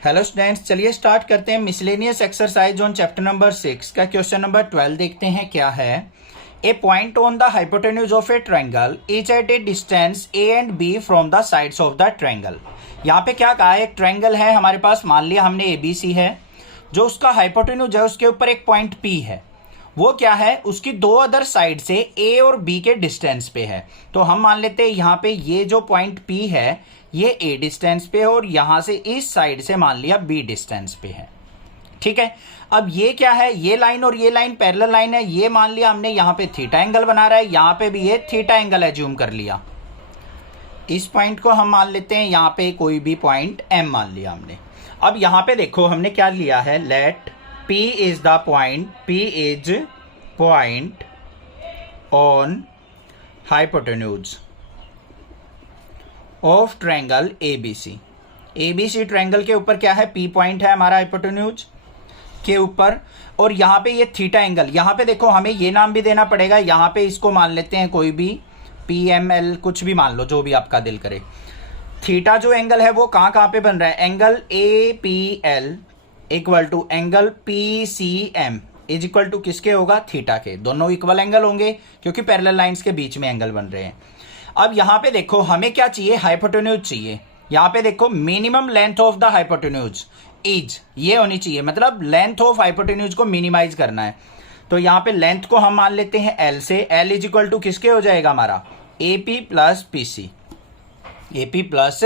Hello students, चलिए start करते हैं। Miscellaneous exercise on chapter number 6 का क्वेश्चन नंबर 12 देखते हैं क्या है। A point on the hypotenuse of a triangle is at a distance A and B from the sides of the triangle. यहाँ पे क्या कहा है, एक ट्रायंगल है हमारे पास, मान लिया हमने एबीसी है, जो उसका हाइपोटेन्यूज है उसके ऊपर एक पॉइंट पी है, वो क्या है, उसकी दो अदर साइड से ए और बी के डिस्टेंस पे है। तो हम मान लेते हैं यहाँ पे ये जो पॉइंट पी है ये ए डिस्टेंस पे है और यहां से इस साइड से मान लिया बी डिस्टेंस पे है। ठीक है, अब ये क्या है, ये लाइन और ये लाइन पैरेलल लाइन है, ये मान लिया हमने यहाँ पे थीटा एंगल बना रहा है, यहाँ पे भी ये थीटा एंगल एज्यूम कर लिया। इस पॉइंट को हम मान लेते हैं यहाँ पे कोई भी पॉइंट एम मान लिया हमने। अब यहाँ पे देखो हमने क्या लिया है, late P is the point, P is point on hypotenuse of triangle ABC। ABC triangle के ऊपर क्या है, P पॉइंट है हमारा हाइपोटेन्यूज के ऊपर, और यहाँ पे ये थीटा एंगल, यहाँ पे देखो हमें ये नाम भी देना पड़ेगा, यहाँ पे इसको मान लेते हैं कोई भी PML, कुछ भी मान लो जो भी आपका दिल करे। थीटा जो एंगल है वो कहाँ कहाँ पे बन रहा है, angle APL equal to angle PCM is equal to किसके होगा, थीटा के। दोनों इक्वल एंगल होंगे क्योंकि पैरेलल लाइंस के बीच में एंगल बन रहे हैं। अब यहाँ पे देखो हमें क्या चाहिए, हाइपोटेन्यूज चाहिए। यहाँ पे देखो minimum length of the hypotenuse is ये होनी चाहिए, मतलब लेंथ ऑफ हाइपोटेन्यूज को मिनिमाइज करना है। तो यहाँ पे लेंथ को हम मान लेते हैं L से, L इज इक्वल टू किसके हो जाएगा हमारा, AP plus PC, AP plus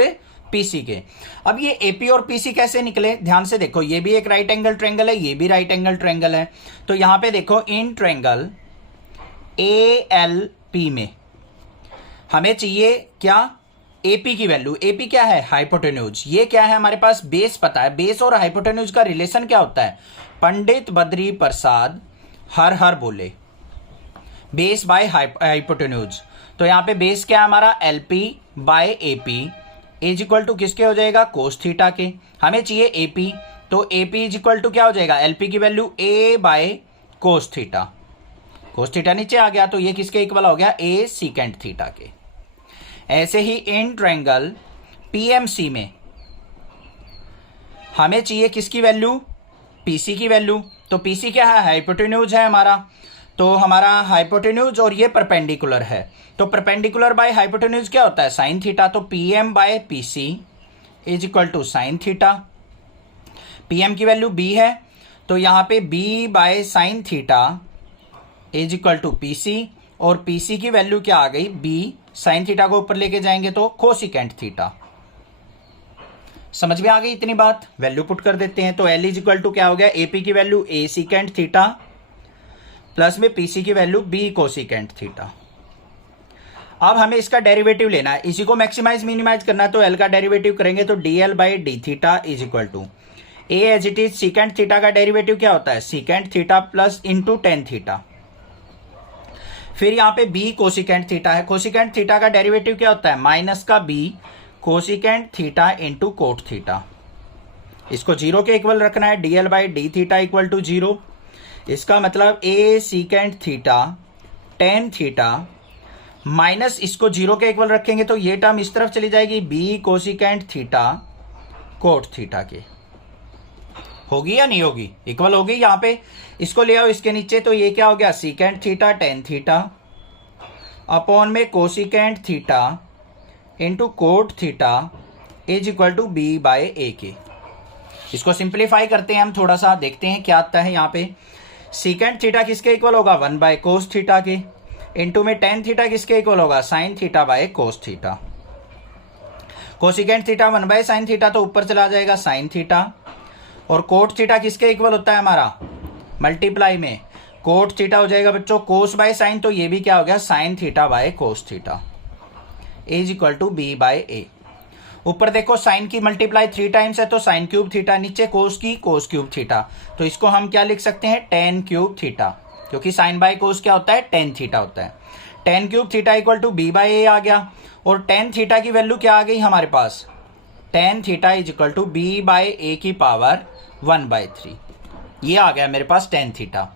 PC के। अब ये एपी और पीसी कैसे निकले, ध्यान से देखो, ये भी एक राइट एंगल ट्रायंगल है, ये भी राइट एंगल ट्रायंगल है। तो यहां पे देखो इन ट्रायंगल ALP में हमें चाहिए क्या, एपी की वैल्यू। एपी क्या है, हाइपोटेन्यूज। ये क्या है, हमारे पास बेस पता है। बेस और हाइपोटेन्यूज का रिलेशन क्या होता है, पंडित बद्री प्रसाद हर हर बोले, बेस बाय हाइपोटेन्यूज। तो यहां पे बेस क्या है हमारा, LP by AP is equal to किसके हो जाएगा, कोस थीटा के। हमें चाहिए AP, तो AP इज इक्वल टू क्या हो जाएगा, LP की value A bye cos theta. Cos theta नीचे आ गया तो ये किसके इक्वल हो गया, A सीकेंट थीटा के। ऐसे ही इन ट्रायंगल PMC में हमें चाहिए किसकी वैल्यू, PC की वैल्यू। तो PC क्या है, हाइपोटेन्यूज है हमारा, तो हमारा हाइपोटेन्यूज और ये परपेंडिकुलर है, तो परपेंडिकुलर बाय हाइपोटेन्यूज क्या होता है, साइन थीटा। तो PM by PC is equal to sine theta. PM की वैल्यू B है, तो यहाँ पे B by sine theta is equal to PC, और PC की वैल्यू क्या आ गई, B साइन थीटा को ऊपर लेके जाएंगे तो कोसिकेंट थीटा। समझ में आ गई इतनी बात, वैल्यू पुट कर देते हैं। तो L इज इक्वल टू क्या हो गया, AP की value A secant theta plus में PC की वैल्यू B कोसिकेंट थीटा। अब हमें इसका डेरिवेटिव लेना है, इसी को मैक्सिमाइज मिनिमाइज करना है, तो L का डेरिवेटिव करेंगे तो DL by D theta is equal to A as it is, secant theta का डेरिवेटिव क्या होता है, secant theta plus into tan theta. फिर यहाँ पे B कोसिकेंट थीटा है, कोसिकेंट थीटा का डेरिवेटिव क्या होता है, माइनस का B cosecant theta into cot theta. इसको जीरो के इक्वल रखना है, DL by D theta equal to zero. इसका मतलब A secant theta tan theta minus इसको जीरो के इक्वल रखेंगे तो ये टर्म इस तरफ चली जाएगी, B cosecant theta cot theta के। होगी या नहीं होगी, इक्वल होगी। यहाँ पे इसको ले आओ इसके नीचे, तो ये क्या हो गया, secant theta tan theta upon में cosecant theta into cot theta is equal to B by A के। इसको सिंप्लीफाई करते हैं हम थोड़ा सा, देखते हैं क्या आता है। यहाँ पे सीकेंट थीटा किसके इक्वल होगा, 1 बाय कोस थीटा के, इंटू में टेन थीटा किसके इक्वल होगा, sign theta by cos theta. Cosecant theta 1 bye sine theta तो ऊपर चला जाएगा साइन थीटा, और कोट थीटा किसके इक्वल होता है हमारा, मल्टीप्लाई में कोट थीटा हो जाएगा बच्चों कोस बाय साइन, तो ये भी क्या हो गया, sine theta by cos theta is equal to B by A। ऊपर देखो साइन की मल्टीप्लाई 3 टाइम्स है तो साइन क्यूब थीटा, नीचे कोस की कोस क्यूब थीटा, तो इसको हम क्या लिख सकते हैं, टेन क्यूब थीटा, क्योंकि साइन बाय कोस क्या होता है, टेन थीटा होता है। Tan cube theta equal to B by A आ गया, और टेन थीटा की वैल्यू क्या आ गई हमारे पास, tan theta is equal to B by A की पावर 1/3। ये आ गया मेरे पास टेन थीटा।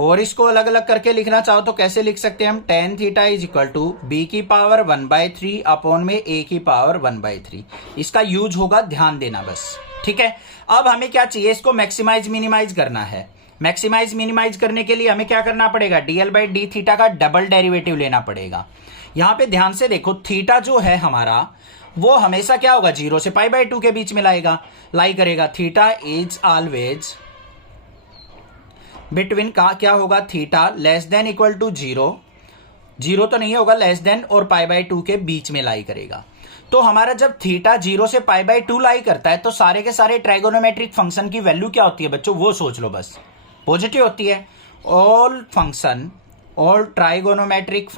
और इसको अलग अलग करके लिखना चाहो तो कैसे लिख सकते हैं हम, tan theta is equal to B की पावर 1/3 अपॉन में a की पावर 1/3। इसका यूज होगा, ध्यान देना बस, ठीक है। अब हमें क्या चाहिए, इसको मैक्सिमाइज मिनिमाइज करना है। मैक्सिमाइज मिनिमाइज करने के लिए हमें क्या करना पड़ेगा, dl बाई डी थीटा का डबल डेरिवेटिव लेना पड़ेगा। यहां पे ध्यान से देखो, थीटा जो है हमारा वो हमेशा क्या होगा, 0 से π/2 के बीच में लाई करेगा। थीटा इज ऑलवेज बिटवीन का क्या होगा, theta less than equal to 0 तो नहीं होगा, लेस देन और π/2 के बीच में लाई करेगा। तो हमारा जब थीटा 0 से π/2 लाई करता है तो सारे के सारे ट्राइगोनोमेट्रिक फंक्शन की वैल्यू क्या होती है बच्चों, वो सोच लो बस, पॉजिटिव होती है। All trigonometric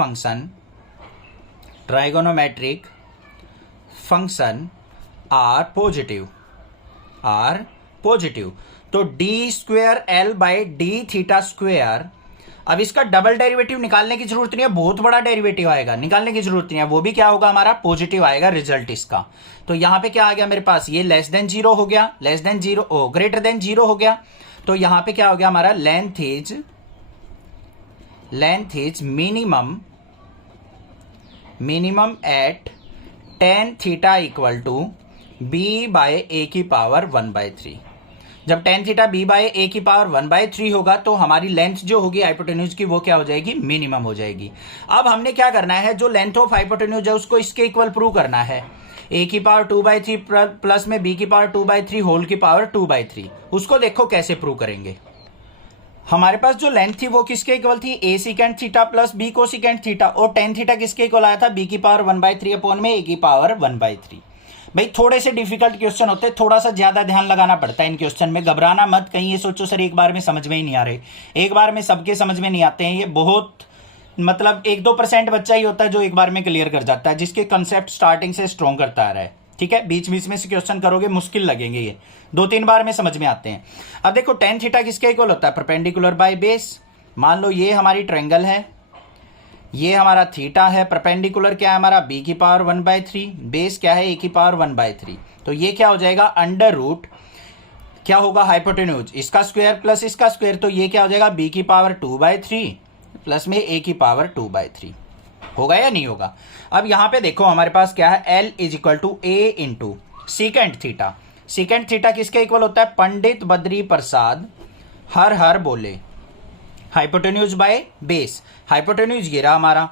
function are positive. तो D square L by D theta square. अब इसका डबल डेरिवेटिव निकालने की जरूरत नहीं है, बहुत बड़ा डेरिवेटिव आएगा, निकालने की जरूरत नहीं है, वो भी क्या होगा हमारा, पॉजिटिव आएगा रिजल्ट इसका। तो यहां पे क्या आ गया मेरे पास, ये लेस देन 0 हो गया, ग्रेटर देन 0 हो गया। तो यहां पे क्या हो गया हमारा, length is minimum at tan theta equal to B by A की पावर 1/3। जब tan theta b by A की पावर 1/3 होगा तो हमारी लेंथ जो होगी हाइपोटेन्यूज की वो क्या हो जाएगी, मिनिमम हो जाएगी। अब हमने क्या करना है, जो लेंथ ऑफ हाइपोटेन्यूज है उसको इसके इक्वल प्रूव करना है। a की पावर 2/3 प्लस में b की पावर 2/3 होल की पावर 2/3। उसको देखो कैसे प्रूव करेंगे। हमारे पास जो लेंथ थी वो किसके इक्वल थी, a second theta plus b cosecant theta, और tan थीटा किसके इक्वल आया था, b की पावर 1/3 अपॉन में a की पावर 1/3। भाई थोड़े से डिफिकल्ट क्वेश्चन होते हैं, थोड़ा सा ज्यादा ध्यान लगाना पड़ता है इन क्वेश्चन में। घबराना मत, कहीं ये सोचो सर एक बार में समझ में ही नहीं आ रहे, एक बार में सबके समझ में नहीं आते हैं। ये बहुत मतलब 1-2% बच्चा ही होता है जो एक बार में क्लियर कर जाता है, जिसके कंसेप्ट स्टार्टिंग से स्ट्रॉन्ग करता आ रहा है, ठीक है। बीच बीच में से क्वेश्चन करोगे मुश्किल लगेंगे, ये 2-3 बार में समझ में आते हैं। अब देखो tan थीटा किसके इक्वल होता है, परपेंडिकुलर बाय बेस। मान लो ये हमारी ट्रायंगल है, ये हमारा थीटा है, परपेंडिकुलर क्या है हमारा, b की पावर 1/3, बेस क्या है a की पावर 1/3। तो ये क्या हो जाएगा, अंडर रूट क्या होगा, हाइपोटेन्यूज इसका स्क्वायर प्लस इसका स्क्वायर। तो ये क्या हो जाएगा, b की पावर 2/3 प्लस में a की पावर 2/3। होगा या नहीं होगा। अब यहां पे देखो हमारे पास क्या है, l is equal to a into secant theta. Secant theta किसके इक्वल होता है, पंडित बद्री प्रसाद हर बोले, हाइपोटेन्यूज बाय बेस। हाइपोटेन्यूज ये रहा हमारा,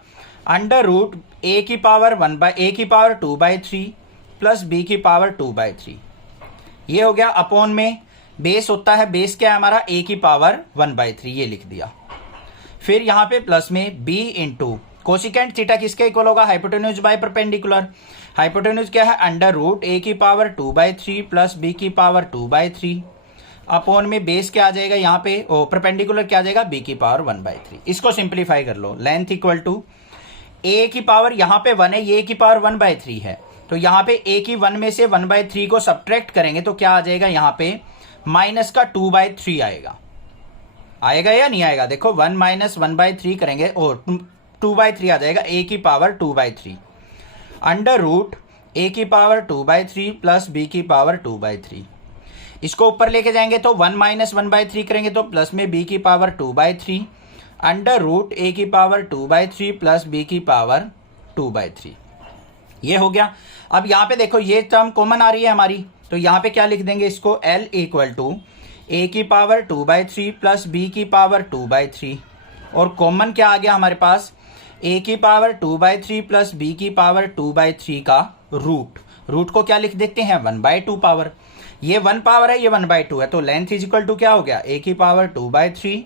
अंडर रूट a की पावर 2/3 प्लस b की पावर 2/3। ये हो गया अपॉन में बेस होता है, बेस क्या है हमारा, a की पावर 1/3, ये लिख दिया। फिर यहां पे प्लस में b इंटू कोसिकेंट थीटा किसके इक्वल होगा, हाइपोटेन्यूज बाय परपेंडिकुलर। हाइपोटेन्यूज क्या है, अंडर रूट a की पावर 2/3 प्लस b की पावर 2/3 अपॉन में बेस क्या आ जाएगा यहाँ पे, परपेंडिकुलर क्या आ जाएगा, b की पावर 1/3। इसको सिंप्लीफाई कर लो, लेंथ इक्वल टू a की पावर यहाँ पे 1 है, ये की पावर 1/3 है, तो यहाँ पे a की 1 में से 1/3 को सब्ट्रैक्ट करेंगे तो क्या आ जाएगा, यहाँ पे माइनस का 2/3 आएगा या नहीं आएगा। देखो 1 माइनस 1/3 करेंगे और 2/3 आ जाएगा, a की पावर 2/3 अंडर रूट a की पावर 2/3 प्लस b की पावर 2/3। इसको ऊपर लेके जाएंगे तो 1 माइनस 1/3 करेंगे तो प्लस में b की पावर 2/3 अंडर रूट a की पावर 2/3 प्लस b की पावर 2/3। ये हो गया। अब यहाँ पे देखो ये टर्म कॉमन आ रही है हमारी, तो यहाँ पे क्या लिख देंगे इसको, l इक्वल टू a की पावर 2/3 प्लस b की पावर 2/3, और कॉमन क्या आ गया हमारे पास, a की पावर 2/3 प्लस b की पावर 2/3 का रूट को क्या लिख देते हैं, 1/2 पावर। ये 1 पावर है, ये 1/2 है, तो लेंथ इज इक्वल टू क्या हो गया, a की पावर 2/3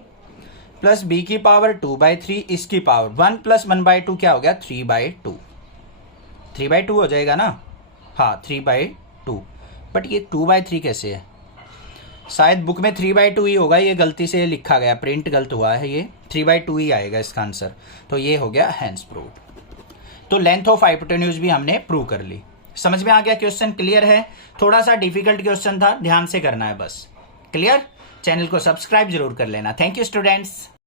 प्लस b की पावर 2/3 इसकी पावर 1 प्लस 1/2 क्या हो गया, 3/2 हो जाएगा ना, हाँ 3/2। बट ये 2/3 कैसे है, शायद बुक में 3/2 ही होगा, ये गलती से लिखा गया, प्रिंट गलत हुआ है, ये 3/2 ही आएगा इसका आंसर। तो ये हो गया हैंस प्रूव्ड। तो लेंथ ऑफ हाइपोटेन्यूज भी हमने प्रूव कर ली। समझ में आ गया, क्वेश्चन क्लियर है। थोड़ा सा डिफिकल्ट क्वेश्चन था, ध्यान से करना है बस। क्लियर। चैनल को सब्सक्राइब जरूर कर लेना। Thank you students.